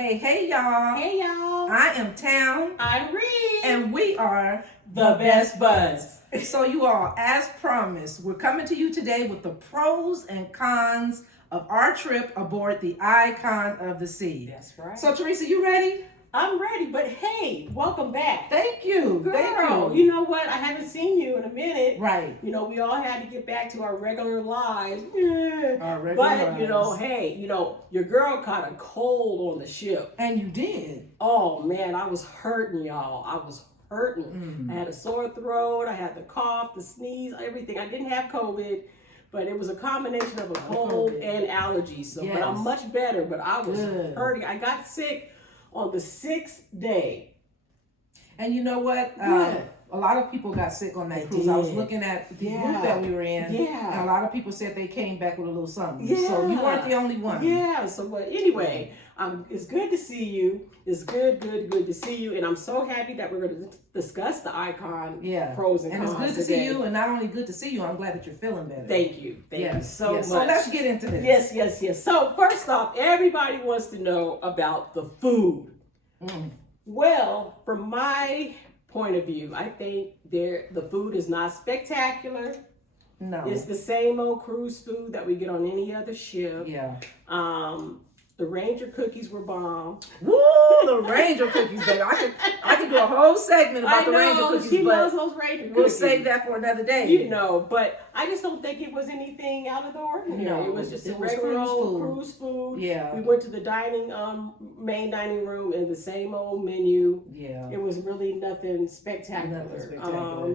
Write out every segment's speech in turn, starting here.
Hey, y'all. Hey, y'all. I am Tam. I'm Reed. And we are the Best Buds. So, you all, as promised, we're coming to you today with the pros and cons of our trip aboard the Icon of the Sea. That's right. So, Teresa, you ready? I'm ready, but hey, welcome back. Thank you. Girl, Thank you. You know what? I haven't seen you in a minute. Right. You know, we all had to get back to our regular lives. Our regular But, lives. hey, your girl caught a cold on the ship. And you did. Oh, man, I was hurting, y'all. I was hurting. Mm-hmm. I had a sore throat. I had the cough, the sneeze, everything. I didn't have COVID. But it was a combination of a cold and allergies. So, Yes. But I'm much better. But I was Good. hurting. I got sick on the 6th day. And you know what? Good. A lot of people got sick on that They cruise. I was did. looking at the Yeah. group that we were in. Yeah. And a lot of people said they came back with a little something. Yeah. So you weren't the only one. Yeah. So, but anyway, it's good to see you. It's good to see you. And I'm so happy that we're going to discuss the Icon pros and cons it's good to today. see you. And not only good to see you, I'm glad that you're feeling better. Thank you. Thank you so much. So let's get into this. Yes. So first off, everybody wants to know about the food. Mm. Well, from my point of view, I think the food is not spectacular. No. It's the same old cruise food that we get on any other ship. Yeah. The Ranger cookies were bomb. Woo, the Ranger cookies, baby. I could do a whole segment about the Ranger cookies, she loves but those Ranger cookies. we'll save that for another day. But I just don't think it was anything out of the ordinary. No, it was just a it was regular cruise old food. cruise food. Yeah. We went to the main dining room and the same old menu. Yeah. It was really nothing spectacular. Nothing spectacular.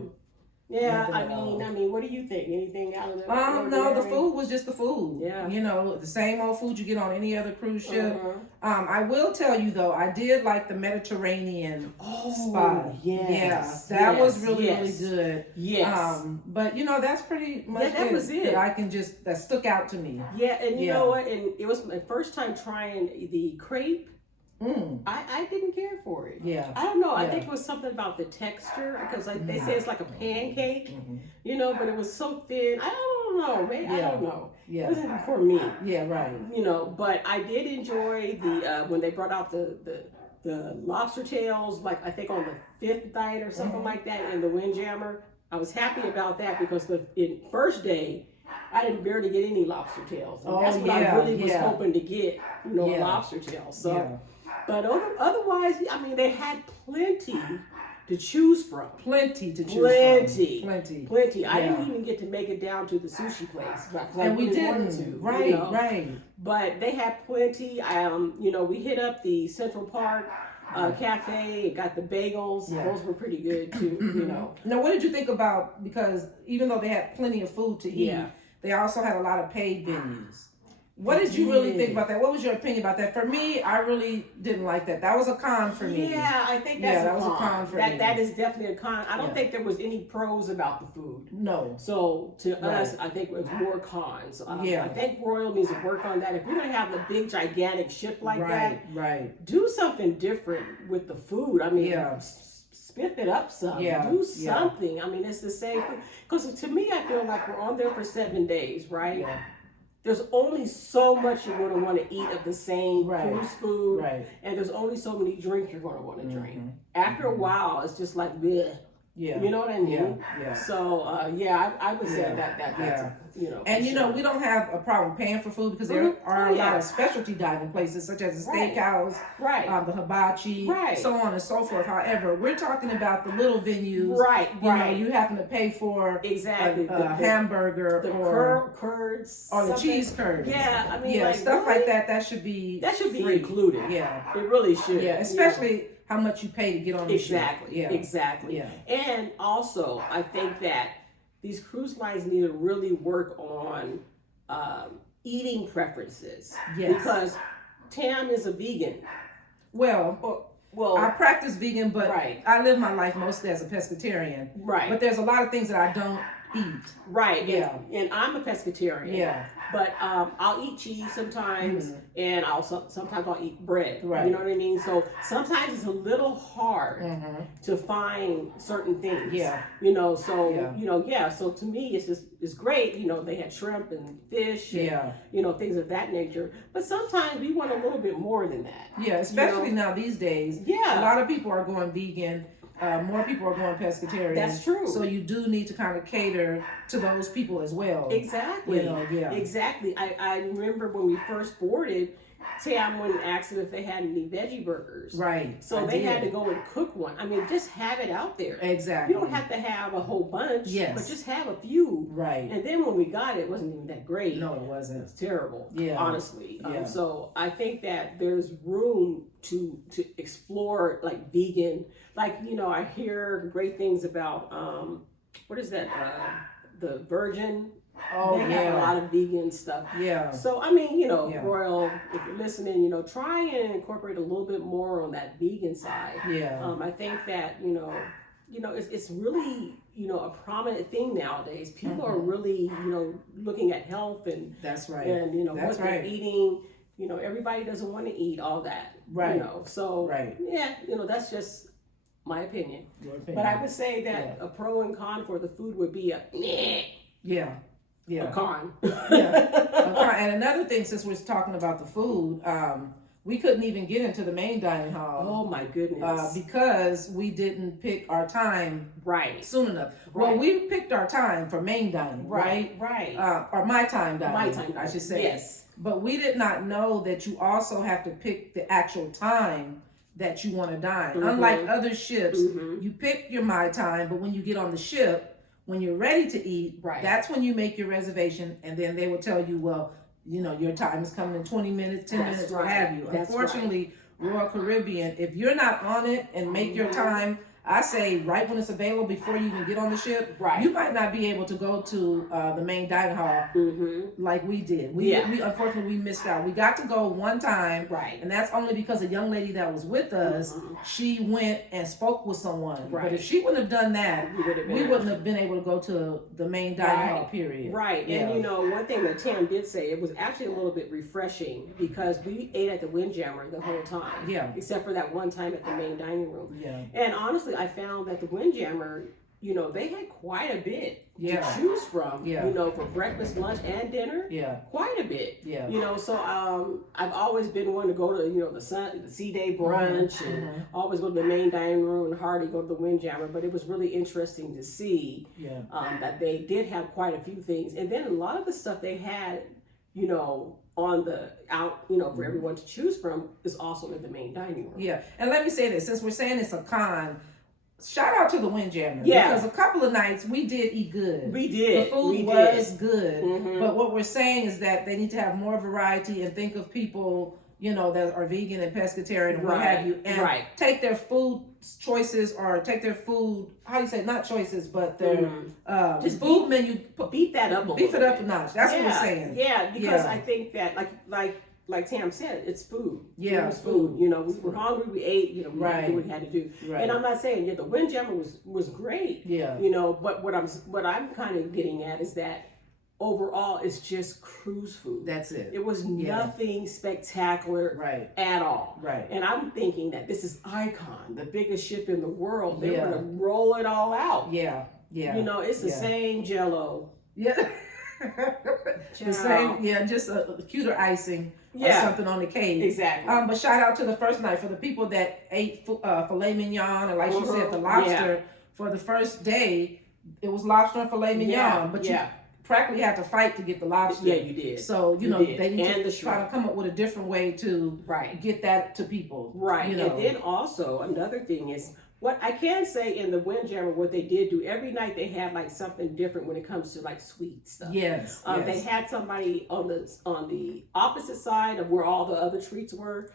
Yeah, Nothing I mean, what do you think? Anything out of the No, the ordinary? food was just the food. Yeah. You know, the same old food you get on any other cruise ship. Uh-huh. I will tell you though, I did like the Mediterranean spot. yes. Yeah, that was yes, really, yes. really good. Yes. But you know, that's pretty much that was it. that stuck out to me. Yeah, and you know what? And it was my first time trying the crepe. Mm. I didn't care for it. Yeah. I don't know. I Yeah. think it was something about the texture because they say it's like a pancake, Mm-hmm. but it was so thin. I don't know. Maybe I don't know. Yeah. It wasn't for me. Yeah, right. But I did enjoy the when they brought out the lobster tails, like I think on the 5th night or something like that in the Windjammer. I was happy about that because the first day I didn't barely get any lobster tails. And that's what I really was hoping to get, a lobster tail. So, but otherwise, I mean, they had plenty to choose from. Plenty to choose from. Plenty. I didn't even get to make it down to the sushi place, And we really didn't. wanted to, Right. But they had plenty. We hit up the Central Park cafe, got the bagels. Yeah. Those were pretty good too. Now, what did you think about, because even though they had plenty of food to eat, they also had a lot of paid venues. What did you really think about that? What was your opinion about that? For me, I really didn't like that. That was a con for me. Yeah, I think that's that was a con for me. That is definitely a con. I don't think there was any pros about the food. No. So to us, I think it was more cons. I think Royal needs to work on that. If you're going to have a big, gigantic ship like that, do something different with the food. I mean, spiff it up some. Do something. I mean, it's the same thing. Because to me, I feel like we're on there for 7 days, right? Yeah. There's only so much you're going to want to eat of the same cruise food, and there's only so many drinks you're going to want to drink. After a while, it's just like, bleh. Yeah. You know what I mean? Yeah. So, I would say that's, And, we don't have a problem paying for food because there are a lot of specialty dining places such as the steakhouse, the hibachi, so on and so forth. However, we're talking about the little venues. You having to pay for a hamburger or curds or the cheese curds. Yeah, I mean, stuff like that. That should be free. included. Yeah, it really should. Yeah, especially how much you pay to get on the ship. Exactly. Yeah. And also, I think that these cruise lines need to really work on eating preferences. Yes. Because Tam is a vegan. Well, I practice vegan, but I live my life mostly as a pescatarian. Right. But there's a lot of things that I don't eat. Right. Yeah. And I'm a pescatarian. Yeah. But I'll eat cheese sometimes, and sometimes I'll eat bread. Right. You know what I mean? So sometimes it's a little hard to find certain things. Yeah. You know, so so to me it's great. You know, they had shrimp and fish and things of that nature. But sometimes we want a little bit more than that. Yeah, especially now these days. Yeah. A lot of people are going vegan. More people are going pescatarian. That's true. So you do need to kind of cater to those people as well. Exactly. Exactly. I remember when we first boarded, Tam went and asked them if they had any veggie burgers. Right. So they had to go and cook one. I mean, just have it out there. Exactly. You don't have to have a whole bunch. Yes. But just have a few. Right. And then when we got it, it wasn't even that great. No, it wasn't. It was terrible. Yeah. Honestly. Yeah. So I think that there's room to explore like vegan. Like, I hear great things about what is that? The Virgin. Oh, they have a lot of vegan stuff. Yeah. So I mean, Royal, if you're listening, try and incorporate a little bit more on that vegan side. Yeah. I think that it's really a prominent thing nowadays. People are really looking at health and that's right. And what they're eating. Everybody doesn't want to eat all that. Right. So right. Yeah. That's just my opinion. Your opinion. But I would say that a pro and con for the food would be a yeah. Yeah. A con. And another thing, since we're talking about the food, we couldn't even get into the main dining hall. Oh my goodness. Because we didn't pick our time soon enough. Right. Well, we picked our time for main dining, right? Right. Or my time dining, I should say. Yes. But we did not know that you also have to pick the actual time that you want to dine. Unlike other ships, you pick your my time, but when you get on the ship, when you're ready to eat, that's when you make your reservation, and then they will tell you, well, your time is coming in 20 minutes, 10 minutes, what have you. Unfortunately, Royal Caribbean, if you're not on it and make your time, I say right when it's available, before you even get on the ship, you might not be able to go to the main dining hall like we did. We unfortunately, we missed out. We got to go one time, and that's only because a young lady that was with us, she went and spoke with someone. But if she wouldn't have done that, we wouldn't have been able to go to the main dining hall, period. Right. Yeah. And one thing that Tam did say, it was actually a little bit refreshing because we ate at the Windjammer the whole time. Yeah. Except for that one time at the main dining room. Yeah. And honestly, I found that the Windjammer, they had quite a bit to choose from, for breakfast, lunch, and dinner. Yeah. Quite a bit. Yeah. So I've always been one to go to, the Sea Day brunch and always go to the main dining room and hardly go to the Windjammer. But it was really interesting to see that they did have quite a few things. And then a lot of the stuff they had, on the out, for everyone to choose from is also in the main dining room. Yeah. And let me say this, since we're saying it's a con, shout out to the Windjammer. Yeah. Because a couple of nights we did eat good. We did. The food was good. But what we're saying is that they need to have more variety and think of people, that are vegan and pescatarian and what have you. And take their food choices or take their food, how do you say, not choices, but their just food menu. Beef that up a little Beef it up a notch. That's what we're saying. Yeah, because I think that like Tam said, it's food. Yeah, it's food. We were hungry. We ate. We did what we had to do. Right. And I'm not saying the Windjammer was great. Yeah. But what I'm kind of getting at is that overall it's just cruise food. That's it. It was nothing spectacular at all. Right. And I'm thinking that this is Icon, the biggest ship in the world. They're gonna roll it all out. Yeah. Yeah. It's the same Jello. Yeah. The same, just a cuter icing or something on the cake. Exactly. But shout out to the first night for the people that ate filet mignon, and like you said, the lobster for the first day. It was lobster and filet mignon, but you practically had to fight to get the lobster. Yeah, you did. So they need to try to come up with a different way to get that to people. Right. And then also another thing is, what I can say in the Windjammer, what they did do every night, they had like something different when it comes to like sweet stuff. Yes. They had somebody on the opposite side of where all the other treats were.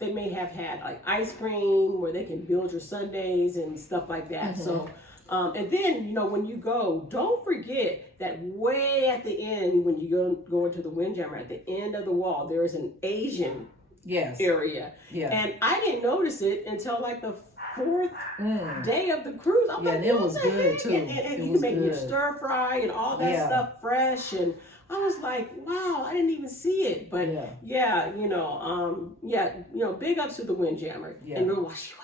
They may have had like ice cream where they can build your sundaes and stuff like that. So, and then when you go, don't forget that way at the end when you go into the Windjammer, at the end of the wall, there is an Asian area. Yeah. And I didn't notice it until like the fourth day of the cruise. I'm like, and it was good too. And you can make your stir fry and all that stuff fresh. And I was like, wow, I didn't even see it. But big ups to the Windjammer. And the washy,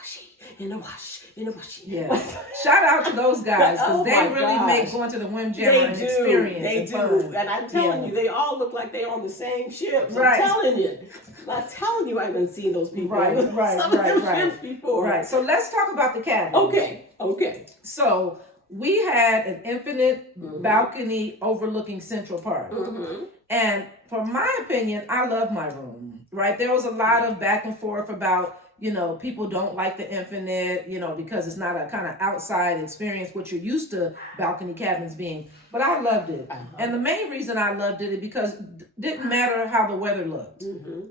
in the wash. Yeah. Shout out to those guys, because they really make going to the Windjammer an experience. They do. And I'm telling you, they all look like they're on the same ship. So I'm telling you, I haven't seen those people on some of those ships before. Right. So let's talk about the cabin. Okay. So we had an infinite balcony overlooking Central Park. And from my opinion, I love my room, right? There was a lot of back and forth about, people don't like the infinite, because it's not a kind of outside experience, what you're used to balcony cabins being. But I loved it. And the main reason I loved it is because it didn't matter how the weather looked.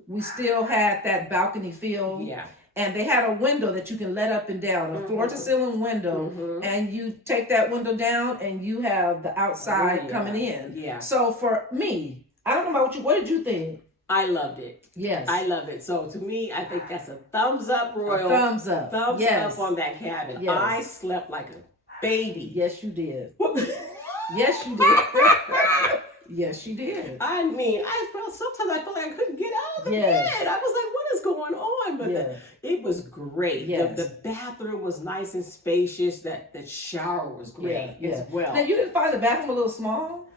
We still had that balcony feel. Yeah. And they had a window that you can let up and down, a floor to ceiling window, and you take that window down and you have the outside coming in. Yeah. So for me, I don't know about what did you think? I loved it. Yes. I love it. So to me, I think that's a thumbs up, Royal. A thumbs up. Thumbs up on that cabin. Yes. I slept like a baby. Yes, you did. Yes, you did. Yes, she did. I mean, sometimes I felt like I couldn't get out of the bed. I was like, what is going on? But it was great. Yes. The bathroom was nice and spacious. The shower was great as well. Now, you didn't find the bathroom a little small?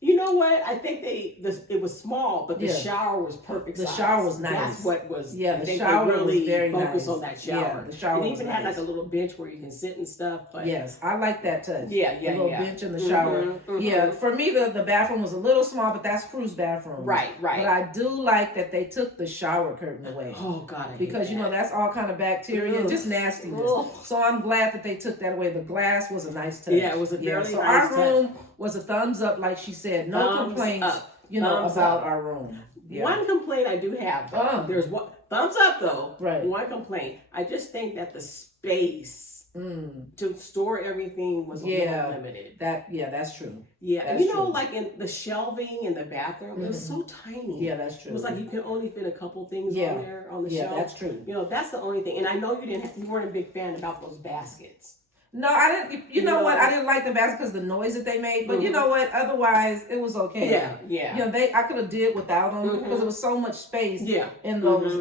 You know what? I think it was small, but the shower was perfect size. The shower was nice. That's what was. The shower really was very focused nice. on that shower. The shower it was even nice. had like a little bench where you can sit and stuff. But yes, I like that touch. The little bench in the shower. Yeah, for me the bathroom was a little small, but that's Cruise bathroom. Right. But I do like that they took the shower curtain away. Oh God, because that's all kind of bacteria and just nastiness. So I'm glad that they took that away. The glass was a nice touch. Yeah, it was a very nice touch. So our room was a thumbs up, like she said. No complaints, about our room. Yeah. One complaint I do have. There's one thumbs up though. Right. One complaint. I just think that the space to store everything was a little limited. That's true. Yeah, that's and true. like in the shelving in the bathroom, it was so tiny. Yeah, that's true. It was like you can only fit a couple things on there on the shelf. Yeah, that's true. That's the only thing. And I know you weren't a big fan about those baskets. No, I didn't. You know what? I didn't like the basket because of the noise that they made. But you know what? Otherwise, it was okay. Yeah. I could have did without them because there was so much space. In those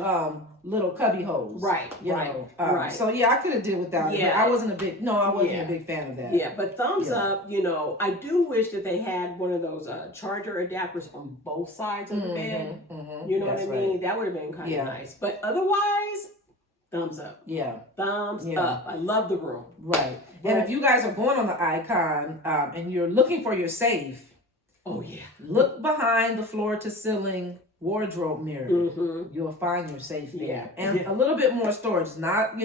little cubby holes. Right. Right. So I could have did without it. But I wasn't a big fan of that. Yeah, but thumbs up. I do wish that they had one of those charger adapters on both sides of the bed. You know what I mean? Right. That would have been kind of nice. But otherwise. Thumbs up. Yeah. Thumbs up. I love the room. Right. And if you guys are going on the Icon and you're looking for your safe. Oh, yeah. Look behind the floor to ceiling wardrobe mirror. You'll find your safe there. Yeah. And a little bit more storage. Not,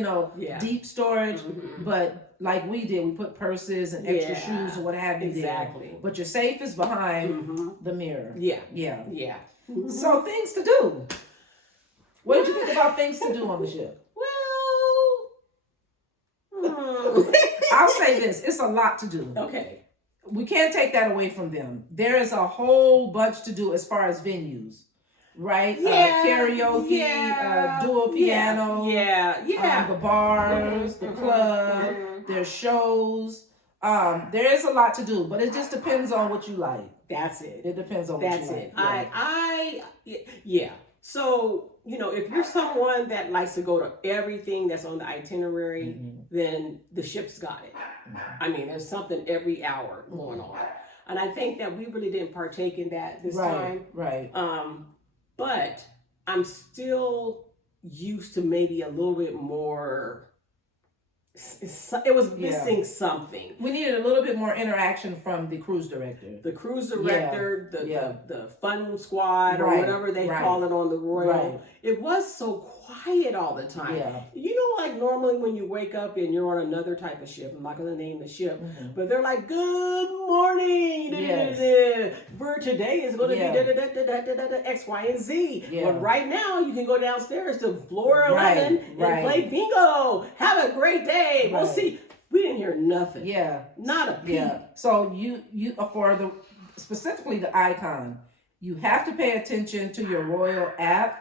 deep storage. But like we did, we put purses and extra shoes or what have you there. But your safe is behind the mirror. Yeah. So things to do. What did you think about things to do on the ship? I'll say this. It's a lot to do. Okay. We can't take that away from them. There is a whole bunch to do as far as venues, right? Karaoke, dual piano. The bars, the club, there's shows. There is a lot to do, but it just depends on what you like. That's it. It depends on what you like. That's it. So, if you're someone that likes to go to everything that's on the itinerary, then the ship's got it. I mean, there's something every hour going on. And I think that we really didn't partake in that this time. Right. But I'm still used to maybe a little bit more. It was missing something. We needed a little bit more interaction from the cruise director. The cruise director, the fun squad or whatever they call it on the Royal. It was so quiet all the time. Like normally when you wake up and you're on another type of ship, I'm not going to name the ship, but they're like, good morning. For today is going to be X, Y, and Z. But right now you can go downstairs to floor 11 and play bingo. Have a great day. We'll see. We didn't hear nothing. Not a peep. So you specifically the Icon, you have to pay attention to your Royal app.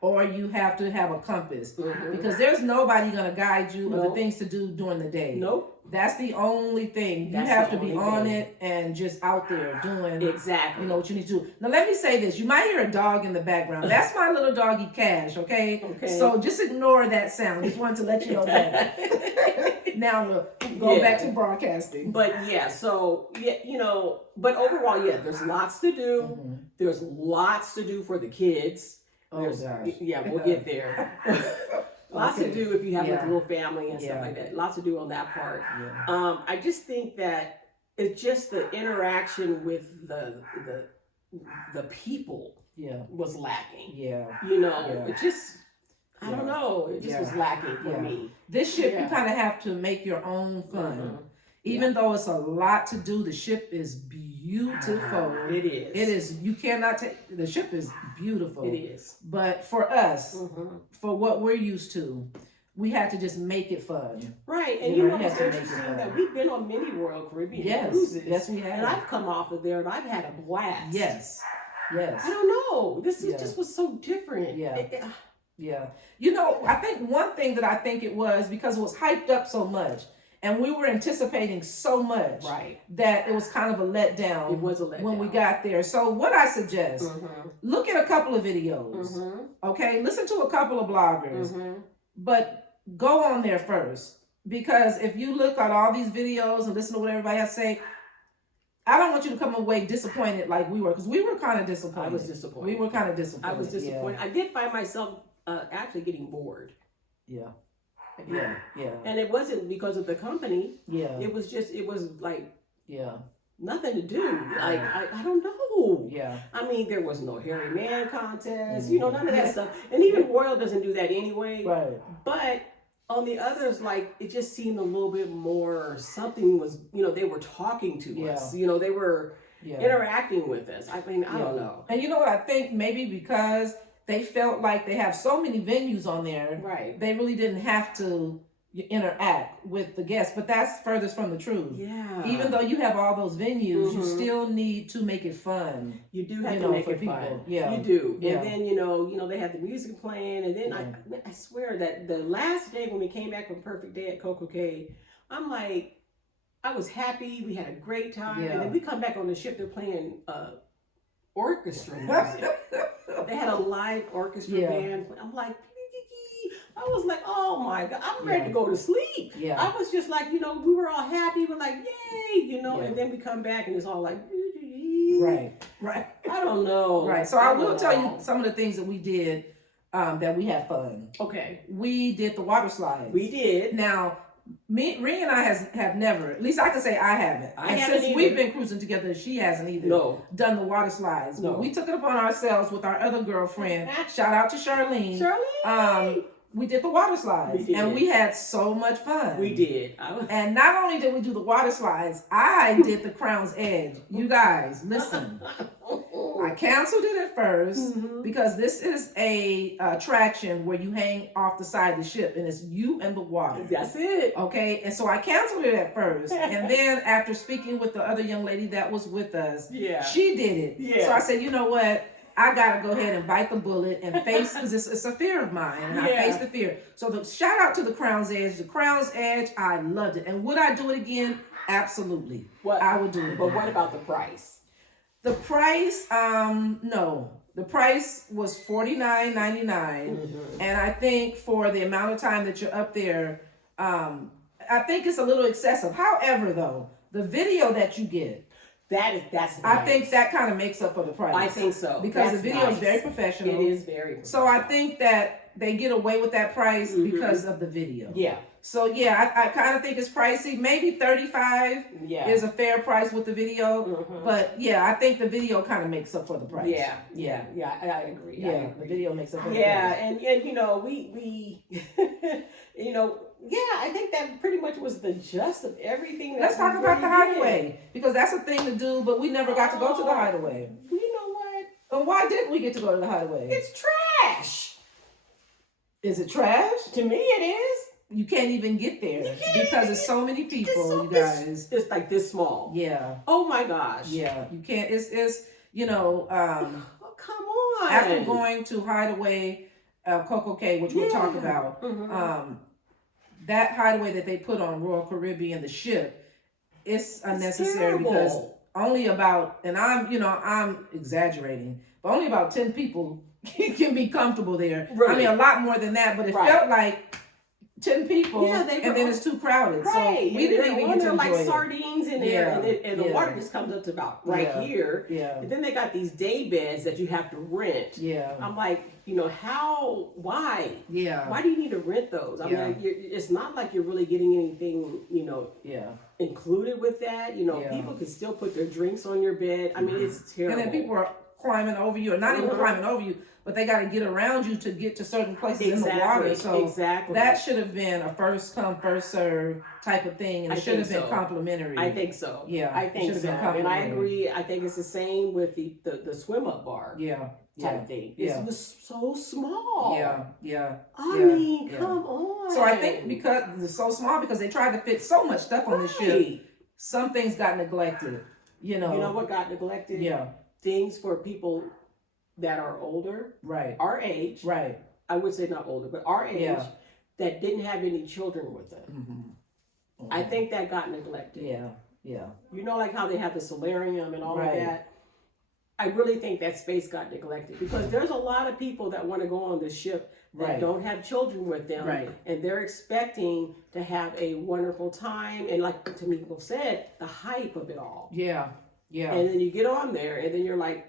or you have to have a compass, because there's nobody going to guide you of the things to do during the day. Nope. That's the only thing. You have to be on it and just out there doing exactly, what you need to do. Now, let me say this. You might hear a dog in the background. That's my little doggy Cash, okay? So just ignore that sound. Just wanted to let you know that. Now, look, go back to broadcasting. But so, but overall, there's lots to do. There's lots to do for the kids. Oh, gosh. Yeah, we'll get there. Lots to do if you have like a little family and stuff like that. Lots to do on that part. Yeah. I just think that it's just the interaction with the people was lacking. Yeah. It just, I don't know, it just was lacking for me. This ship, you kind of have to make your own fun. Even though it's a lot to do, the ship is beautiful. It is. It is. You cannot take, the ship is beautiful. It is. But for us, for what we're used to, we had to just make it fun. Right. And you know what's interesting, that we've been on many Royal Caribbean cruises. Yes, we have. And I've come off of there and I've had a blast. Yes. I don't know. This is just was so different. Yeah. I think one thing that I think it was because it was hyped up so much. And we were anticipating so much that it was kind of a letdown. It was a letdown when we got there. So what I suggest, look at a couple of videos, okay? Listen to a couple of bloggers, but go on there first. Because if you look at all these videos and listen to what everybody has to say, I don't want you to come away disappointed like we were, because we were kind of disappointed. I was disappointed. We were kind of disappointed. I was disappointed. I did find myself actually getting bored. Yeah. And it wasn't because of the company. Yeah. It was like nothing to do. Like I don't know. Yeah. I mean, there was no hairy man contest, none of that stuff. And even Royal doesn't do that anyway. Right. But on the others, like, it just seemed a little bit more, something was, they were talking to us. They were interacting with us. I mean, I don't know. And you know what I think? Maybe because they felt like they have so many venues on there. Right. They really didn't have to interact with the guests, but that's furthest from the truth. Yeah. Even though you have all those venues, you still need to make it fun. You do have to make it fun. Yeah. You do. And then, they had the music playing, and then I swear that the last day when we came back from Perfect Day at Coco Cay, I'm like, I was happy. We had a great time. And then we come back on the ship, they're playing orchestra music. They had a live orchestra band. I'm like, I was like, oh my God, I'm ready to go to sleep. Yeah. I was just like, we were all happy. We're like, yay, and then we come back and it's all like, right. I don't know. Right. So I will tell you some of the things that we did that we had fun. Okay. We did the water slides. We did. Now, Ree and I have never, at least I can say I haven't. Since we've been cruising together, she hasn't either done the water slides. No. But we took it upon ourselves with our other girlfriend. Shout out to Charlene. We did the water slides, and we had so much fun. We did. And not only did we do the water slides, I did the Crown's Edge. You guys, listen. I canceled it at first because this is a attraction where you hang off the side of the ship, and it's you and the water. That's it. Okay, and so I canceled it at first, and then after speaking with the other young lady that was with us, she did it. Yeah. So I said, you know what? I gotta go ahead and bite the bullet and face, because it's a fear of mine, and I faced the fear. So shout out to the Crown's Edge. The Crown's Edge, I loved it. And would I do it again? Absolutely. I would do it. But what about the price? The price, no. The price was $49.99, and I think for the amount of time that you're up there, I think it's a little excessive. However, though, the video that you get. That's nice. I think that kind of makes up for the price. I think so. Because the video is very professional. It is very professional. So I think that they get away with that price because of the video. Yeah. So I kind of think it's pricey. Maybe $35 is a fair price with the video. But I think the video kind of makes up for the price. Yeah, I agree. Yeah, the video makes up for the price. Yeah, and we I think that pretty much was the gist of everything. Let's talk about the Hideaway, because that's a thing to do, but we never got to go to the Hideaway. You know what? And why didn't we get to go to the Hideaway? It's trash. Is it trash? To me, it is. You can't even get there because there's so many people, you guys. It's like this small. Yeah. Oh my gosh. Yeah, you can't. It's oh, come on. After going to Hideaway, Coco Cay, which we'll talk about. That hideaway that they put on Royal Caribbean, the ship, it's unnecessary because only about, and I'm exaggerating, but only about 10 people can be comfortable there. Right. I mean, a lot more than that, but it felt like 10 people, and then it's too crowded. Right. So we didn't even get to enjoy like sardines in there, and the water just comes up to about here. Yeah. And then they got these day beds that you have to rent. Yeah. I'm like, why? Yeah. Why do you need to rent those? I mean, it's not like you're really getting anything, included with that. People can still put their drinks on your bed. I mean, it's terrible. And then people are climbing over you, or not even climbing over you, but they got to get around you to get to certain places in the water. So that should have been a first come, first serve type of thing, and it should have been complimentary. I think so. Yeah, I think so. And I agree. I think it's the same with the swim up bar. Yeah. Type thing. It's so small. Yeah. I mean, come on. So I think because it's so small, because they tried to fit so much stuff on the ship, some things got neglected. You know what got neglected? Yeah. Things for people that are older, right? Our age, right? I would say not older, but our age, that didn't have any children with them. I think that got neglected. Yeah. Like how they have the solarium and all of that. I really think that space got neglected because there's a lot of people that want to go on the ship that don't have children with them, and they're expecting to have a wonderful time. And like Tamiko said, the hype of it all. Yeah. And then you get on there, and then you're like,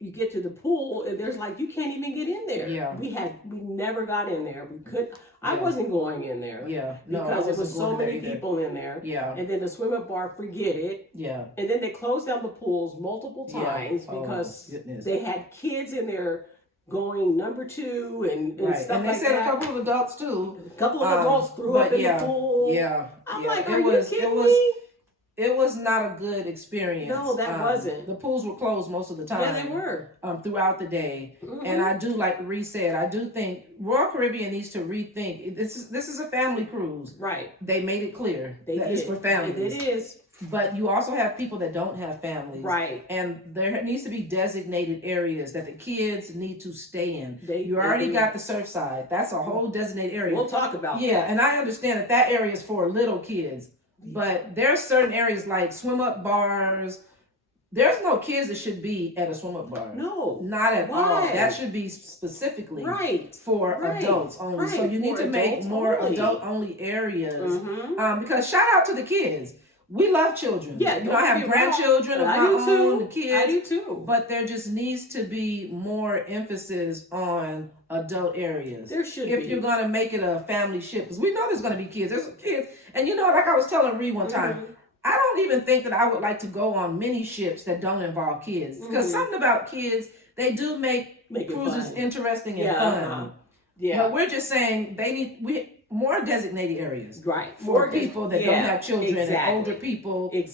you get to the pool, and there's like, you can't even get in there. Yeah. We never got in there. We could. I wasn't going in there. Yeah. Because there was so many people in there. Yeah. And then the swim up bar, forget it. Yeah. And then they closed down the pools multiple times because they had kids in there going number 2 and stuff and they like said that. A couple of adults too. A couple of adults threw up in the pool. Yeah. I'm like, are you kidding me? It was not a good experience. No, that wasn't. The pools were closed most of the time. Yeah, they were. Throughout the day. And I do, like Ree said, I do think Royal Caribbean needs to rethink. This is a family cruise. Right. They made it clear that it's for families. It is. But you also have people that don't have families. Right. And there needs to be designated areas that the kids need to stay in. You already got the Surfside. That's a whole designated area. We'll talk about that. Yeah, and I understand that area is for little kids. But there's certain areas like swim up bars. There's no kids that should be at a swim up bar. No. Not at all. That should be specifically for adults only. So you need to make more adult only areas. Because shout out to the kids. We love children. Yeah, I have grandchildren of my own, the kids. I do too. But there just needs to be more emphasis on adult areas. There should be. If you're going to make it a family ship. Because we know there's going to be kids. There's kids. And like I was telling Ree one time, I don't even think that I would like to go on many ships that don't involve kids. Because something about kids, they do make cruises interesting and fun. Yeah. But we're just saying they need more designated areas, for people that don't have children and older people, because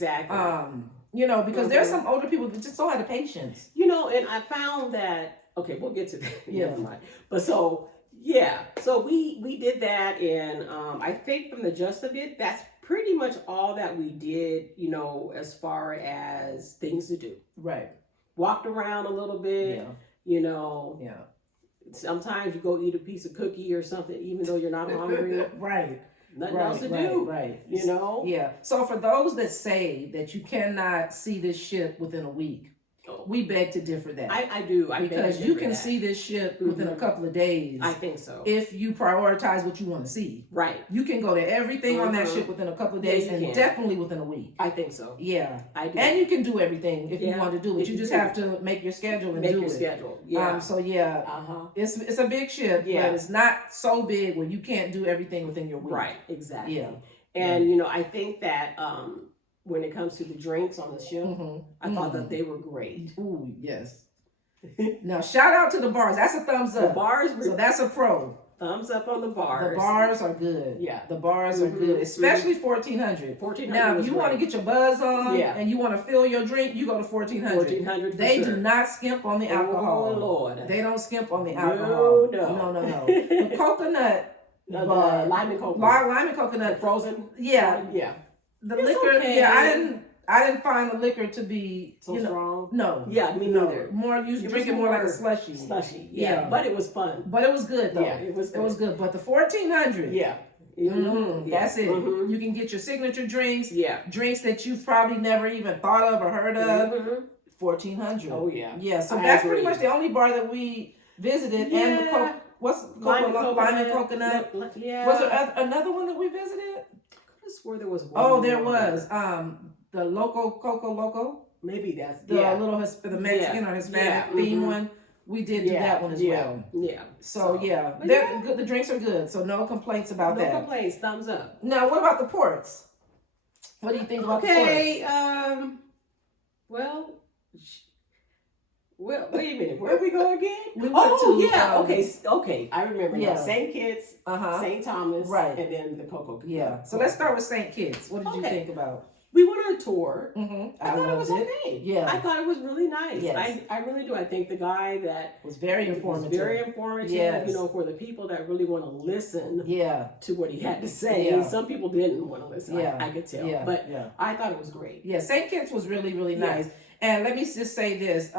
there's some older people that just don't have the patience. And I found that we'll get to that. Never mind. But so we did that, and I think from the gist of it, that's pretty much all that we did. As far as things to do, walked around a little bit. Sometimes you go eat a piece of cookie or something, even though you're not hungry. Nothing else to do. Yeah. So for those that say that you cannot see this ship within a week, we beg to differ that. I do. Because you can see this ship within a couple of days. I think so. If you prioritize what you want to see. Right. You can go to everything on that ship within a couple of days and definitely within a week. I think so. Yeah. I do. And you can do everything if you want to do it. You just have to make your schedule and do it. Make your schedule. Yeah. It's a big ship, but it's not so big where you can't do everything within your week. Right. Exactly. Yeah. And I think that when it comes to the drinks on the ship, I thought that they were great. Ooh, yes. Now, shout out to the bars. That's a thumbs up. The bars so that's a pro. Thumbs up on the bars. The bars are good. Yeah. The bars are good, especially 1400. 1400. Now, if you want to get your buzz on and you want to fill your drink, you go to 1400. 1400. They do not skimp on the alcohol. Oh, Lord. They don't skimp on the alcohol. No. The coconut. The lime and coconut. Lime and coconut. Frozen. Yeah. Yeah. The liquor, I didn't I didn't find the liquor to be so strong. No. Yeah, me neither. More you drink it more like a slushy. Slushy. Yeah. But it was fun. But it was good though. Yeah, it was good. But the 1400. Yeah. Mm-hmm. That's it. Mm-hmm. You can get your signature drinks. Yeah. Drinks that you've probably never even thought of or heard of. 1400. Oh yeah. Yeah. So that's pretty much the only bar that we visited. Yeah. And the lime and coconut. Yeah. Was there another one that we visited? I could have swore there was one. Oh, there was. The Coco Loco. Maybe that's the little the Mexican or Hispanic theme one. We did do that one as well. Yeah. So yeah, good. The drinks are good. So no complaints about that. No complaints. Thumbs up. Now, what about the ports? What do you think about the ports? Well, wait a minute. Where we go again? We went to, okay. I remember now. St. Kitts, St. Thomas, right, and then the Coco. Yeah. So let's start with St. Kitts. What did you think about? We went on a tour. Mm-hmm. I thought it was okay. Yeah. I thought it was really nice. Yes. I really do. I think the guy that was very informative. Yes. For the people that really want to listen to what he had to say. Yeah. Some people didn't want to listen. Yeah. I could tell. Yeah. But I thought it was great. Yeah. St. Kitts was really, really nice. And let me just say this.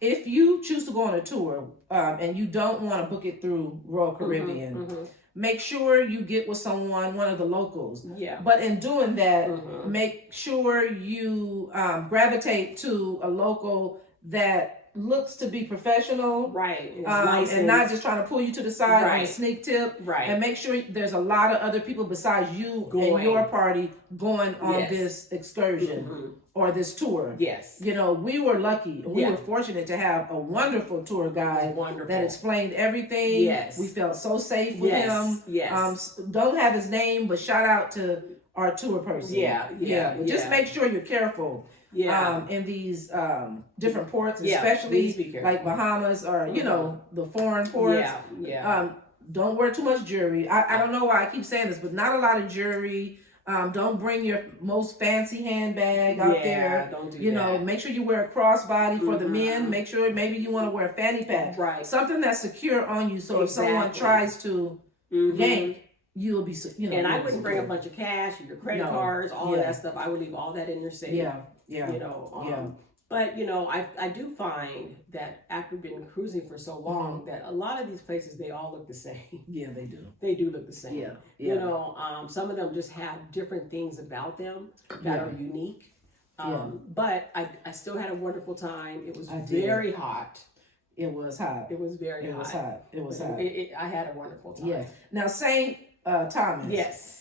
If you choose to go on a tour and you don't want to book it through Royal Caribbean, make sure you get with one of the locals. Yeah. But in doing that, make sure you gravitate to a local that looks to be professional. Right. And not just trying to pull you to the side on a sneak tip. Right. And make sure there's a lot of other people besides you and your party going on this excursion. Or this tour. Yes. We were lucky. We were fortunate to have a wonderful tour guide that explained everything. Yes. We felt so safe with him. Yes. Don't have his name, but shout out to our tour person. Yeah. Just make sure you're careful. Yeah. In these different ports, especially like Bahamas or, the foreign ports. Yeah. Don't wear too much jewelry. I don't know why I keep saying this, but not a lot of jewelry. Don't bring your most fancy handbag out there. Don't do that. Make sure you wear a crossbody for the men. Make sure maybe you want to wear a fanny pack. Right. Something that's secure on you so if someone tries to yank, you'll be, And I wouldn't bring a bunch of cash, your credit cards, all of that stuff. I would leave all that in your safe. But, I do find that after being cruising for so long that a lot of these places, they all look the same. Yeah, they do. They do look the same. Yeah. Some of them just have different things about them that are unique. But I still had a wonderful time. It was very hot. It was hot. It was very hot. It was hot. I had a wonderful time. Yes. Now, St. Thomas. Yes.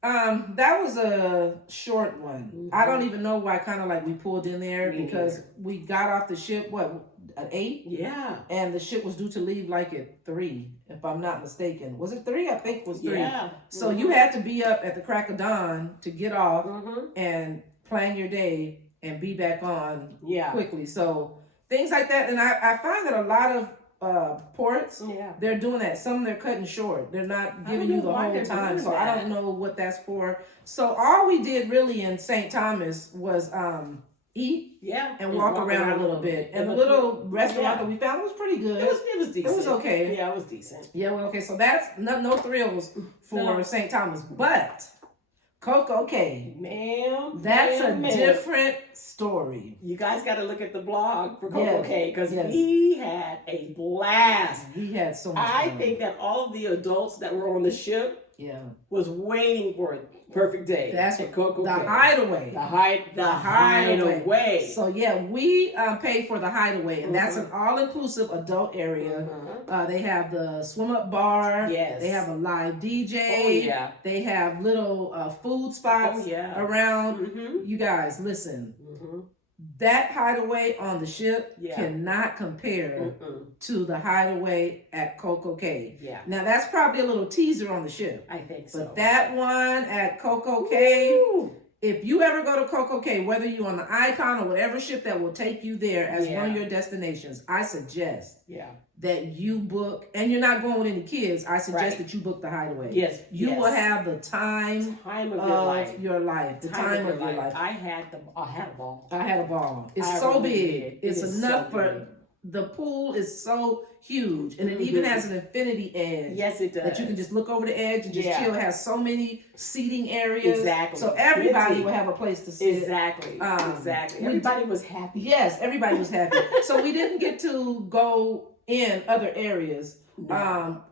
That was a short one. I don't even know why we pulled in there because we got off the ship, at 8? Yeah. And the ship was due to leave at 3, if I'm not mistaken. Was it 3? I think it was 3. Yeah. So you had to be up at the crack of dawn to get off and plan your day and be back on quickly. So things like that. And I find that a lot of ports, they're doing that. Some they're cutting short. They're not giving you the whole time. So I don't know what that's for. So all we did really in St. Thomas was eat and walk around a little bit. And the little restaurant that we found was pretty good. It was decent. It was okay. Yeah, it was decent. Yeah, well, okay. So that's no thrills for St. Thomas, but Coco Cay, that's a different story. You guys got to look at the blog for Coco Cay because we had a blast. We had so much fun. I think that all of the adults that were on the ship was waiting for a perfect day. That's at Coco Cay. Hideaway. The hideaway. So we paid for the hideaway, and that's an all-inclusive adult area. They have the swim-up bar. Yes. They have a live DJ. Oh yeah. They have little food spots around. You guys, listen. That hideaway on the ship cannot compare to the hideaway at Coco Cay. Yeah. Now that's probably a little teaser on the ship. I think so. But that one at Coco Cay, if you ever go to Coco Cay, whether you're on the Icon or whatever ship that will take you there as one of your destinations, I suggest that you book, and you're not going with any kids, I suggest that you book the hideaway. Yes. You will have the time of your life. The time of your life. I had a ball. I had a ball. It's so big. It's enough for the pool is so huge, and it even has an infinity edge. Yes, it does. That you can just look over the edge and just chill. It has so many seating areas. Exactly. So everybody will have a place to sit. Exactly. Exactly. Everybody was happy. Yes, everybody was happy. So we didn't get to go in other areas.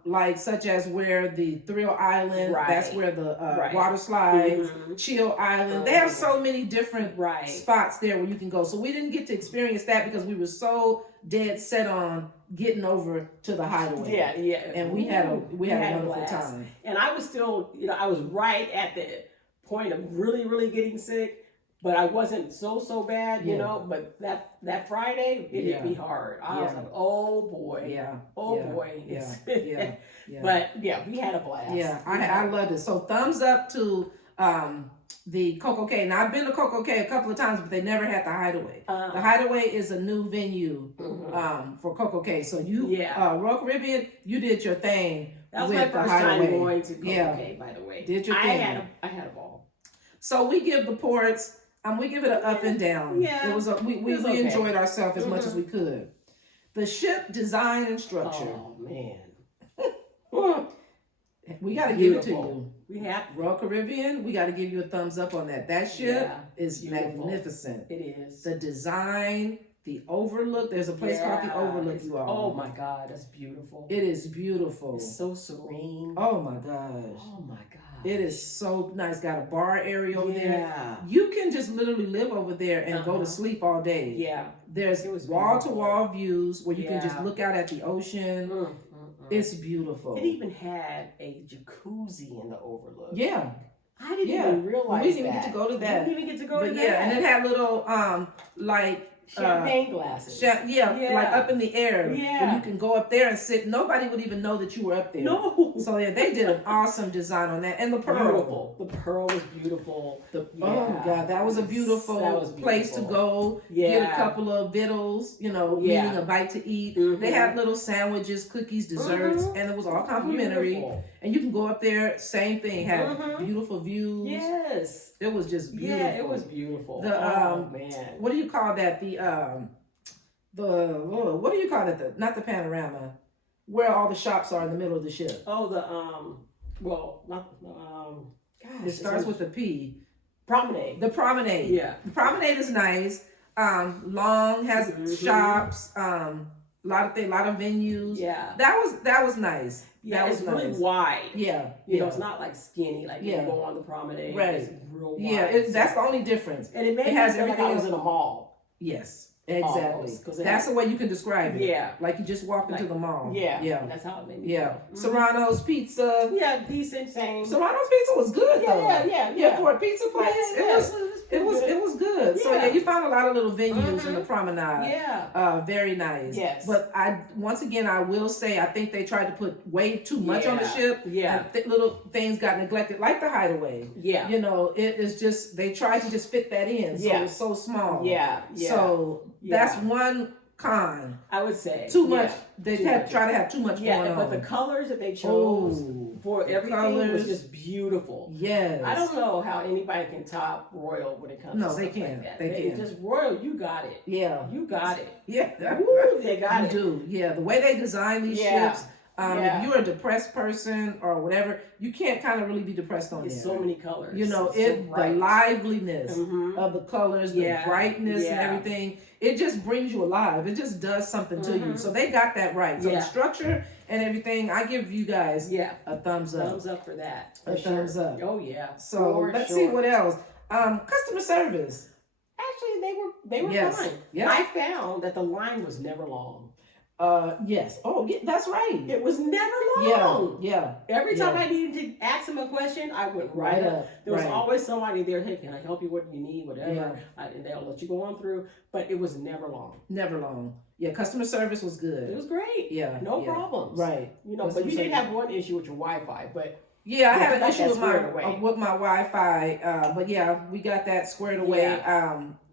Like such as where the Thrill Island, that's where the water slides, Chill Island. They have so many different spots there where you can go. So we didn't get to experience that because we were so dead set on getting over to the Hideaway. Yeah. And we had a wonderful time. And I was still, I was right at the point of really, really getting sick. But I wasn't so bad, but that Friday, it hit me hard. I was like, oh boy. Boy. But we had a blast. Yeah, I loved it. So thumbs up to the Coco Cay. Now I've been to Coco Cay a couple of times, but they never had the Hideaway. The Hideaway is a new venue for Coco Cay. So you, Royal Caribbean, you did your thing. That was my first time going to Coco Cay, by the way. Did your thing. I had a ball. So we give the ports. We give it an up and down. Yeah, it was we enjoyed ourselves as much as we could. The ship design and structure. Oh man, we got to give it to you. We have Royal Caribbean. We got to give you a thumbs up on that. That ship is magnificent. It is. The design, the Overlook. There's a place called the Overlook. Oh my God, that's beautiful. It is beautiful. It's so serene. Oh my gosh. Oh my God. It is so nice. Got a bar area over there. You can just literally live over there and go to sleep all day. Yeah. There's wall-to-wall views where you can just look out at the ocean. It's beautiful. It even had a jacuzzi in the Overlook. Yeah. I didn't even realize we didn't even get to go to that. We didn't even get to go to that. Yeah, and it had little like champagne glasses. Like up in the air. Yeah. Where you can go up there and sit. Nobody would even know that you were up there. No. So they did an awesome design on that. And the pearl. Beautiful. The pearl was beautiful. Oh my God, that was a beautiful place to go. Yeah. Get a couple of victuals, meaning a bite to eat. They had little sandwiches, cookies, desserts, and it was all complimentary. Beautiful. And you can go up there, same thing, had beautiful views. Yes. It was just beautiful. Yeah, it was beautiful. Man. What do you call that? What do you call it? Not the panorama, where all the shops are in the middle of the ship. Oh, it starts with the P. Promenade. The promenade. Yeah. The promenade is nice. Long has shops. A lot of venues. Yeah. That was nice. Yeah, it's really wide. Yeah. It's not like skinny, like you go on the promenade. Right. It's real wide. Yeah, that's the only difference. And it has everything else in a mall. Yes. Exactly. That's the way you can describe it. Yeah. Like you just walked into the mall. Yeah. Yeah. That's how it made me feel. Serrano's Pizza. Yeah, decent, same. Serrano's Pizza was good though. Yeah. For a pizza place, it was good. So you found a lot of little venues in the promenade. Yeah. Very nice. Yes. But I will say I think they tried to put way too much on the ship. Yeah. And little things got neglected, like the Hideaway. Yeah. It is just they tried to just fit that in. So it's so small. Yeah. So that's one con. I would say too much. They try to have too much going on. But the colors that they chose for everything was just beautiful. Yes. I don't know how anybody can top Royal when it comes to stuff like that. They can't. Just Royal, you got it. Yeah. You got it. Yeah. Woo, they got it. You do. Yeah. The way they design these ships. If you're a depressed person or whatever, you can't kind of really be depressed on there. So many colors. The liveliness of the colors, the brightness and everything, it just brings you alive. It just does something to you. So they got that right. So the structure and everything, I give you guys a thumbs up. Thumbs up for that. Thumbs up. Oh yeah. So let's see what else. Customer service. Actually, they were fine. Yeah. I found that the line was never long. Yes. Oh, yeah, that's right. It was never long. Yeah. Every time I needed to ask them a question, I went right up. There was always somebody there. Hey, can I help you? What do you need? Whatever. Yeah. And they'll let you go on through. But it was never long. Never long. Yeah. Customer service was good. It was great. Yeah. No problems. Right. But you did have one issue with your Wi-Fi, but. Yeah, I had an issue with my Wi-Fi, but we got that squared away.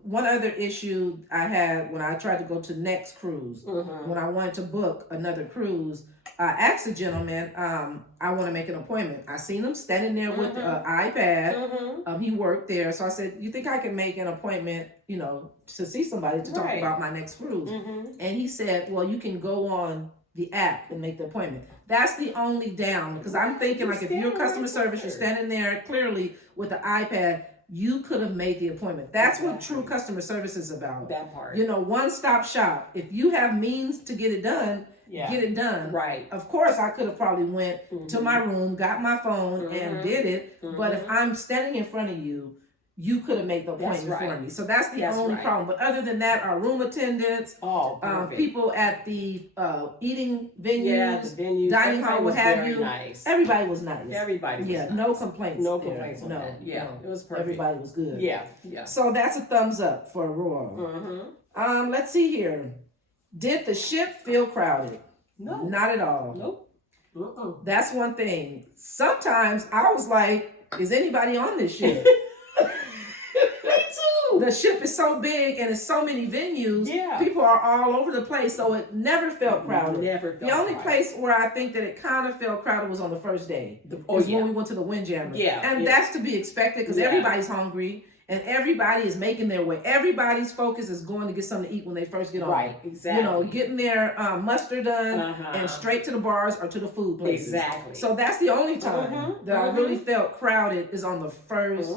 one other issue I had when I tried to go to next cruise, when I wanted to book another cruise, I asked the gentleman, I want to make an appointment. I seen him standing there with an iPad. He worked there. So I said, you think I can make an appointment, to see somebody to talk about my next cruise? And he said, well, you can go on the app and make the appointment. That's the only down, because I'm thinking like if you're customer service, you're standing there clearly with the iPad, you could have made the appointment. That's what true customer service is about. That part. One-stop shop. If you have means to get it done, get it done. Right. Of course, I could have probably went to my room, got my phone, and did it. But if I'm standing in front of you, you could have made the appointment for me. So that's the only problem. But other than that, our room attendants, people at the eating venues, dining hall, what have you, everybody was nice. Everybody was nice. No complaints. No complaints on that. Yeah, it was perfect. Everybody was good. Yeah. So that's a thumbs up for Royal. Let's see here. Did the ship feel crowded? No. Not at all. Nope. That's one thing. Sometimes I was like, is anybody on this ship? The ship is so big and it's so many venues. Yeah. People are all over the place, so it never felt crowded. The only place where I think that it kind of felt crowded was on the first day. When we went to the Windjammer. And that's to be expected because everybody's hungry and everybody is making their way. Everybody's focus is going to get something to eat when they first get on. Right, exactly. Getting their muster done and straight to the bars or to the food places. Exactly. So that's the only time that I really felt crowded is on the first.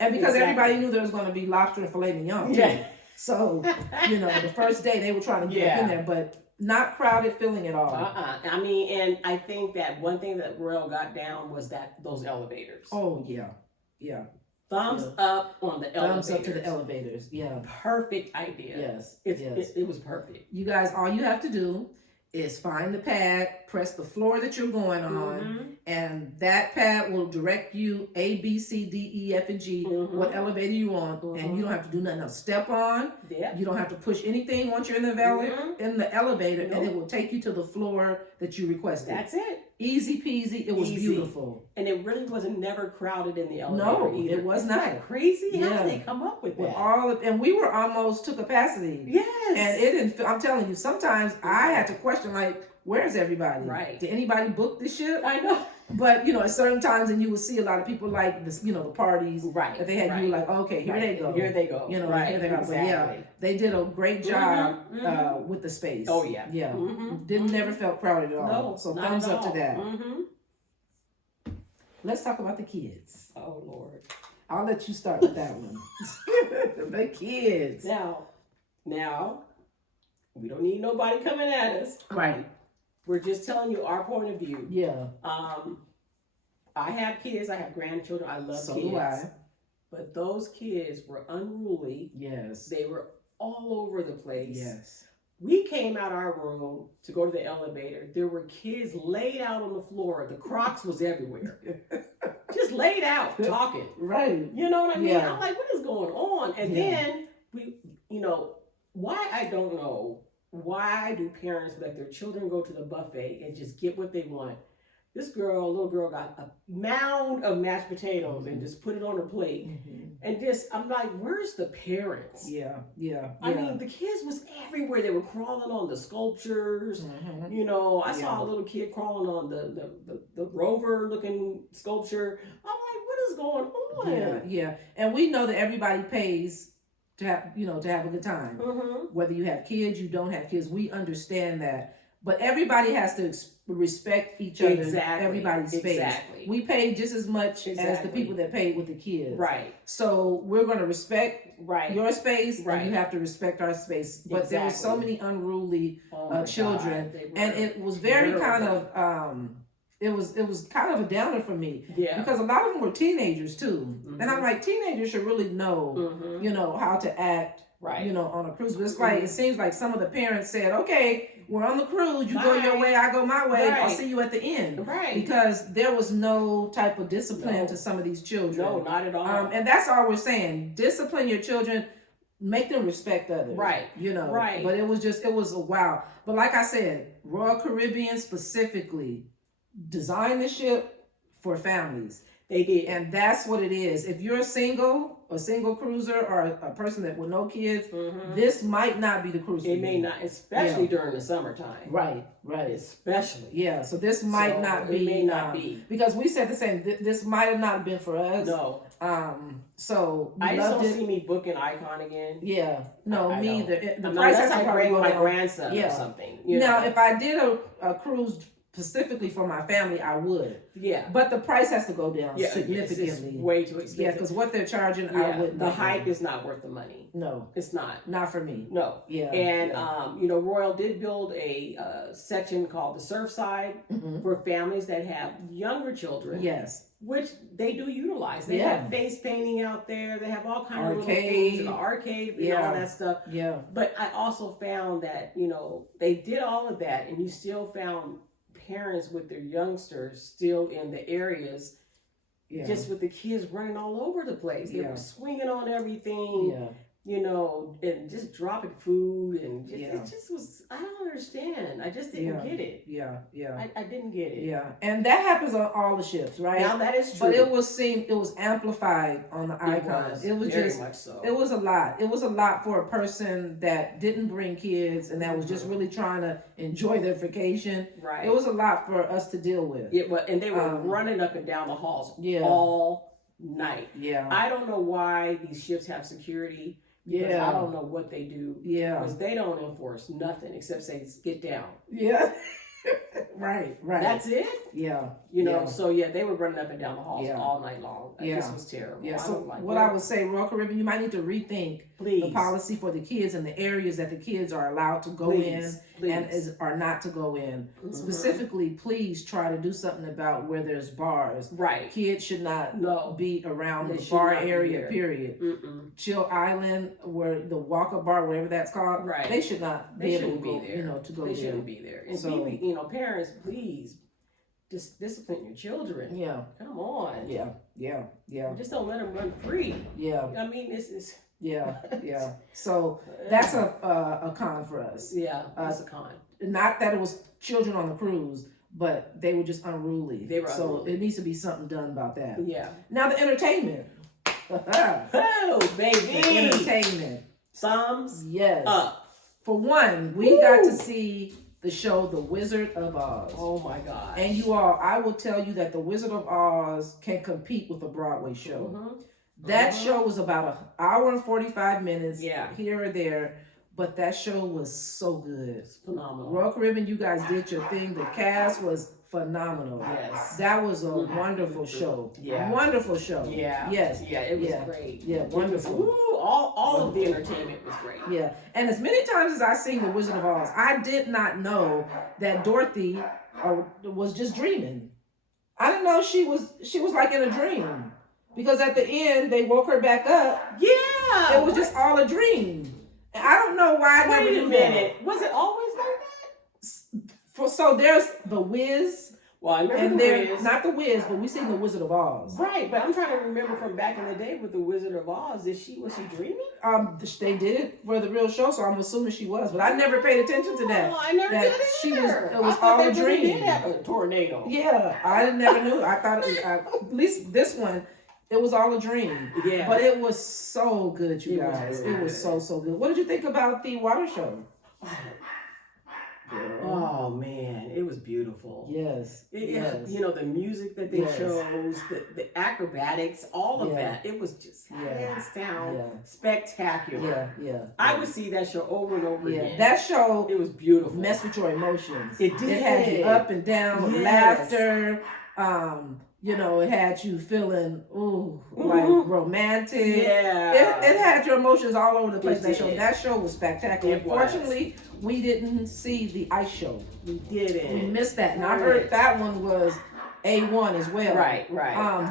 And because everybody knew there was going to be lobster and filet mignon. Yeah. So, the first day they were trying to get up in there, but not crowded feeling at all. I mean, and I think that one thing that Royal got down was those elevators. Oh, yeah. Thumbs up on the elevators. Thumbs up to the elevators. Yeah. Perfect idea. Yes. It was perfect. You guys, all you have to do is find the pad, press the floor that you're going on, and that pad will direct you A, B, C, D, E, F, and G, what elevator you on, and you don't have to do nothing else. Step on. Yeah. You don't have to push anything once you're in the elevator, and it will take you to the floor that you requested. That's it. Easy peasy. It was beautiful. And it really wasn't never crowded in the elevator. No, either. It was not. Crazy? How did they come up with that? And we were almost to capacity. Yes. And it didn't, I'm telling you, sometimes I had to question, like, where's everybody? Right. Did anybody book this ship? I know. But, at certain times, and you would see a lot of people like this, the parties that they had. You were like, okay, here they go. Here they go. Here they go. Exactly. But yeah, they did a great job with the space. Oh, yeah. Yeah. Never felt crowded at all. No, so thumbs up to that. Let's talk about the kids. Oh, Lord. I'll let you start with that one. The kids. Now, we don't need nobody coming at us. Right. We're just telling you our point of view. Yeah. I have kids. I have grandchildren. I love kids. So do I. But those kids were unruly. Yes. They were all over the place. Yes. We came out our room to go to the elevator. There were kids laid out on the floor. The Crocs was everywhere. Just laid out, talking. Right. You know what I mean? Yeah. I'm like, what is going on? And then we, why I don't know. Why do parents let their children go to the buffet and just get what they want? This little girl got a mound of mashed potatoes and just put it on her plate. And I'm like, where's the parents? Yeah. I mean, the kids was everywhere. They were crawling on the sculptures. I saw a little kid crawling on the rover looking sculpture. I'm like, what is going on? Yeah. And we know that everybody pays to have a good time. Whether you have kids, you don't have kids, we understand that. But everybody has to respect each other, everybody's space. Exactly. We pay just as much as the people that paid with the kids. Right. So we're going to respect your space, and you have to respect our space. But there were so many unruly children, and it was very kind of it was kind of a downer for me. Yeah. Because a lot of them were teenagers too, and I'm like, teenagers should really know, how to act. Right. On a cruise. But it's like, it seems like some of the parents said, okay, we're on the cruise. You go your way, I go my way. I'll see you at the end. Right. Because there was no type of discipline to some of these children. No, not at all. And that's all we're saying. Discipline your children. Make them respect others. Right. Right. But it was a wow. But like I said, Royal Caribbean specifically designed the ship for families. They did. And that's what it is. If you're a single cruiser, or a person that with no kids, this might not be the cruise. It may not, especially during the summertime. Right. Especially. Yeah, so this might not be. It may not be. Because we said the same. This might have not been for us. No. So I just don't see me booking Icon again. Yeah. No, me either. The price has to bring my grandson or something. Now, if I did a cruise specifically for my family, I would. Yeah. But the price has to go down significantly. It's way too expensive. Yeah, because what they're charging, I wouldn't. The hype is not worth the money. No. It's not. Not for me. No. Yeah. And, Royal did build a section called the Surfside for families that have younger children. Yes. Which they do utilize. They have face painting out there. They have all kinds of little things, an arcade, and all that stuff. Yeah. But I also found that, they did all of that, and you still found parents with their youngsters still in the areas, just with the kids running all over the place. They were swinging on everything, and just dropping food, and it just was, I don't understand. I just didn't get it. Yeah. I didn't get it. Yeah. And that happens on all the ships, right? Now that is true. But it was amplified on the Icon. It was very just much so. It was a lot. It was a lot for a person that didn't bring kids and that was just really trying to enjoy their vacation. Right. It was a lot for us to deal with. Yeah, and they were running up and down the halls all night. Yeah. I don't know why these ships have security. I don't know what they do. Yeah. Because they don't enforce nothing except say, get down. Yeah. Right. That's it? Yeah. So they were running up and down the halls all night long. This was terrible. Yeah. So I would say, Royal Caribbean, you might need to rethink the policy for the kids and the areas that the kids are allowed to go in and are not to go in. Specifically, please try to do something about where there's bars. Right. Kids should not be around the bar area, period. Chill Island, where the walk-up bar, whatever that's called, they should not be able to go there. They shouldn't be there. And so, parents, please just discipline your children. Yeah. Come on. Yeah. Just don't let them run free. Yeah. I mean, this is. Yeah. So that's a con for us. Yeah, that's a con. Not that it was children on the cruise, but they were just unruly. So it needs to be something done about that. Yeah. Now the entertainment. Oh, baby. The entertainment. Thumbs yes. up. For one, we got to see the show The Wizard of Oz. Oh my gosh. And you all, I will tell you that The Wizard of Oz can compete with a Broadway show. That show was about an hour and 45 minutes here or there, but that show was so good. It's phenomenal. Royal Caribbean, you guys did your thing. The cast was phenomenal. Yes. That was a wonderful show. Yeah. Wonderful show. Yeah. Yes. Yeah, it was great. Yeah, wonderful. All of the entertainment was great. Yeah. And as many times as I seen The Wizard of Oz, I did not know that Dorothy was just dreaming. I didn't know she was like in a dream. Because at the end, they woke her back up. Yeah. It was just all a dream. And I don't know why I never knew that. Wait a minute. Was it always like that? So there's The Wiz. Well, I remember The Wiz. Not The Wiz, but we seen The Wizard of Oz. Right, but I'm trying to remember from back in the day with The Wizard of Oz. Was she dreaming? They did it for the real show, so I'm assuming she was. But I never paid attention to that. Oh, I never did either. It was all a dream. Really did have a tornado. Yeah, I never knew. I thought at least this one. It was all a dream. Yeah. But it was so good, you guys. It was so good. What did you think about the water show? Oh man, it was beautiful. Yes. The music that they chose, the acrobatics, all of that. It was just hands down spectacular. Yeah. I would see that show over and over again. That show, it was beautiful. Messed with your emotions. It did. It had you up and down, laughter. It had you feeling like romantic. Yeah. It had your emotions all over the place. That show was spectacular. Unfortunately, we didn't see the ice show. We didn't. We missed that. And I heard that one was A1 as well. Right.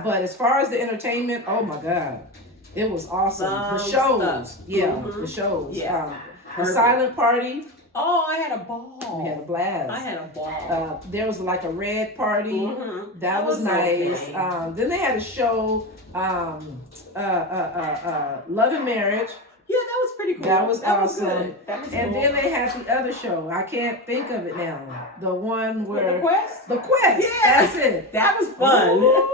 But as far as the entertainment, oh my God. It was awesome. The shows. The shows. Yeah. The silent party. Oh, I had a ball. We had a blast. I had a ball. There was like a red party. That was nice. Okay. Then they had a show, Love and Marriage. Yeah, that was pretty cool. That was awesome. Was and cool. Then they had the other show. I can't think of it now. The one where The Quest? The Quest. Yeah. That's it. That was fun. Ooh.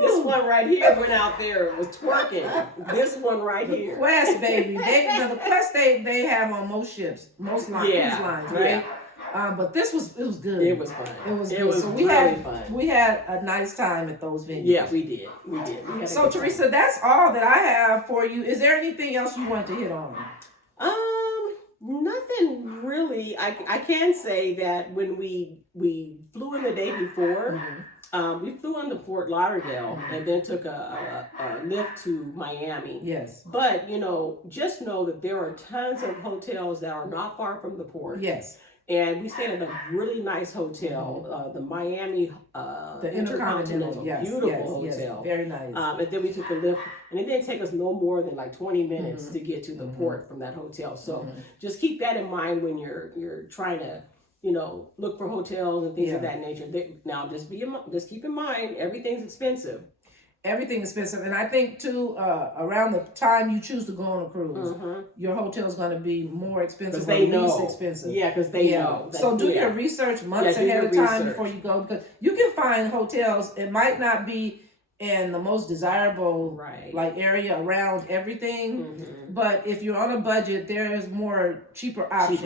This one right here went out there and was twerking. This one right here. Quest, baby. The Quest they have on most ships, most cruise lines, right? Yeah. But it was good. It was fun. It was good. It was so really fun. We had a nice time at those venues. Yeah, we did. We did. So Teresa, that's all that I have for you. Is there anything else you want to hit on? Nothing really. I can say that when we flew in the day before, we flew into Fort Lauderdale and then took a lift to Miami. Yes. But just know that there are tons of hotels that are not far from the port. Yes. And we stayed at a really nice hotel, the Miami the Intercontinental, beautiful hotel. Yes, very nice. And then we took a lift, and it didn't take us no more than like 20 minutes to get to the port from that hotel. So just keep that in mind when you're trying to, look for hotels and things of that nature. Now, just keep in mind everything's expensive. Everything is expensive, and I think too. Around the time you choose to go on a cruise, your hotel is going to be more expensive or least expensive. Yeah, because they know. So do your research months ahead of time before you go, because you can find hotels. It might not be in the most desirable area around everything, but if you're on a budget, there is more cheaper options.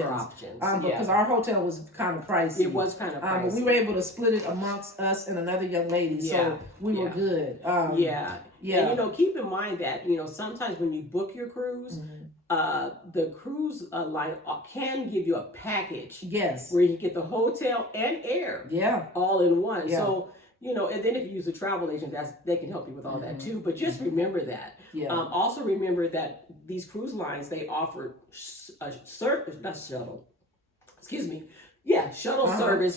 Because our hotel was kind of pricey. It was kind of pricey. But we were able to split it amongst us and another young lady, so we were good. And keep in mind that sometimes when you book your cruise, the cruise line can give you a package. Yes, where you get the hotel and air. All in one. Yeah. So. And then if you use a travel agent, they can help you with all that too. But just remember that. Also remember that these cruise lines, they offer shuttle service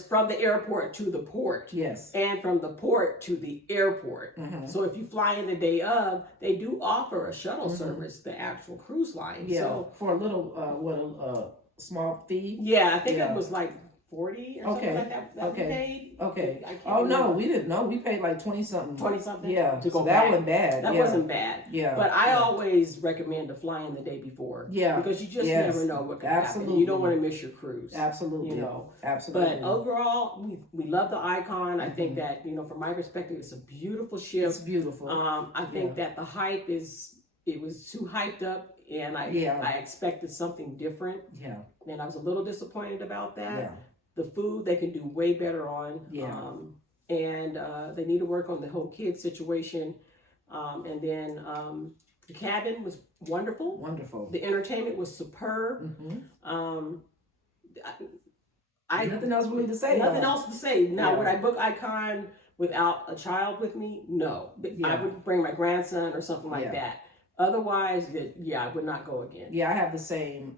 from the airport to the port. Yes. And from the port to the airport. So if you fly in the day of, they do offer a shuttle service, the actual cruise line. Yeah. So for a little small fee. Yeah, I think it was like 40 or something like that we paid. Okay. Oh no, we didn't know. We paid like 20 something. 20 something? Yeah. To go so back. That wasn't bad. That wasn't bad. Yeah. But I always recommend to fly in the day before. Yeah. Because you just never know what can happen. You don't want to miss your cruise. Absolutely. Absolutely. But overall, we love the Icon. I think that, from my perspective, it's a beautiful ship. It's beautiful. I think that the hype it was too hyped up, and I expected something different. Yeah. And I was a little disappointed about that. Yeah. The food they can do way better on. And they need to work on the whole kid situation. And then the cabin was wonderful. Wonderful. The entertainment was superb. Nothing else really to say. Nothing else to say. Now, would I book Icon without a child with me? No. I would bring my grandson or something like that. Otherwise, I would not go again. Yeah, I have the same.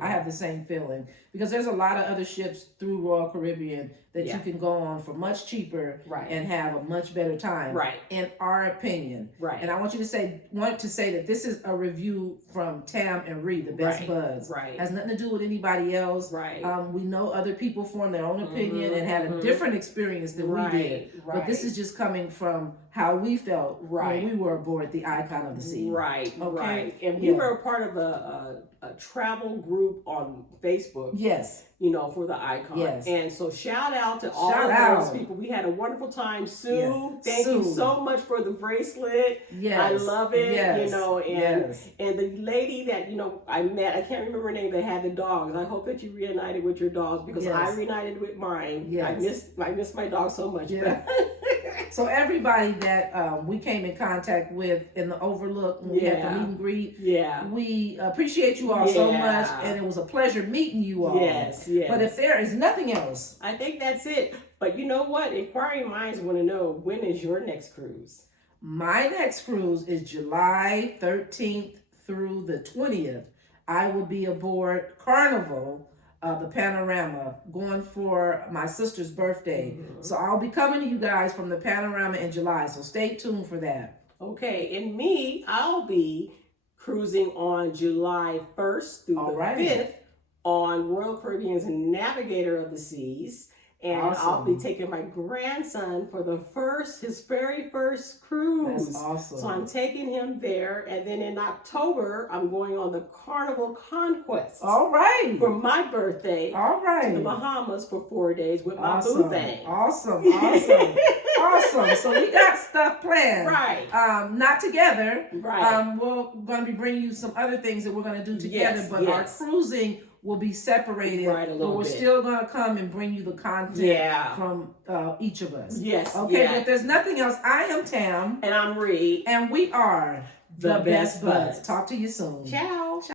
I have the same feeling, because there's a lot of other ships through Royal Caribbean that you can go on for much cheaper and have a much better time. In our opinion. And I want to say that this is a review from Tam and Ree, the best buds. Has nothing to do with anybody else. We know other people formed their own opinion and had a different experience than we did. But this is just coming from how we felt when we were aboard the Icon of the Sea. And we were a part of a travel group on Facebook. Yes. For the Icon. Yes. And so shout out to all of those people. We had a wonderful time. Sue, thank you so much for the bracelet. Yes. I love it. Yes. And the lady that, I met, I can't remember her name, that had the dogs. I hope that you reunited with your dogs, because I reunited with mine. Yes. I miss my dog so much. Yeah. So everybody that we came in contact with in the Overlook, when we had the meet and greet, we appreciate you all so much, and it was a pleasure meeting you all. Yes. But if there is nothing else, I think that's it. But you know what? Inquiring minds want to know, when is your next cruise? My next cruise is July 13th through the 20th. I will be aboard Carnival, the Panorama, going for my sister's birthday. So I'll be coming to you guys from the Panorama in July. So stay tuned for that. Okay. And me, I'll be cruising on July 1st through the 5th on Royal Caribbean's Navigator of the Seas. And awesome. I'll be taking my grandson for his very first cruise. That's awesome. So I'm taking him there. And then in October, I'm going on the Carnival Conquest. All right. For my birthday. All right. To the Bahamas for 4 days with my awesome. boo thing. Awesome. Awesome. So we got stuff planned. Right. Not together. Right. We're going to be bringing you some other things that we're going to do together, but our cruising will be separated, but we're still going to come and bring you the content from each of us. Yes. Okay, but if there's nothing else, I am Tam. And I'm Reed. And we are the Best Buds. Talk to you soon. Ciao.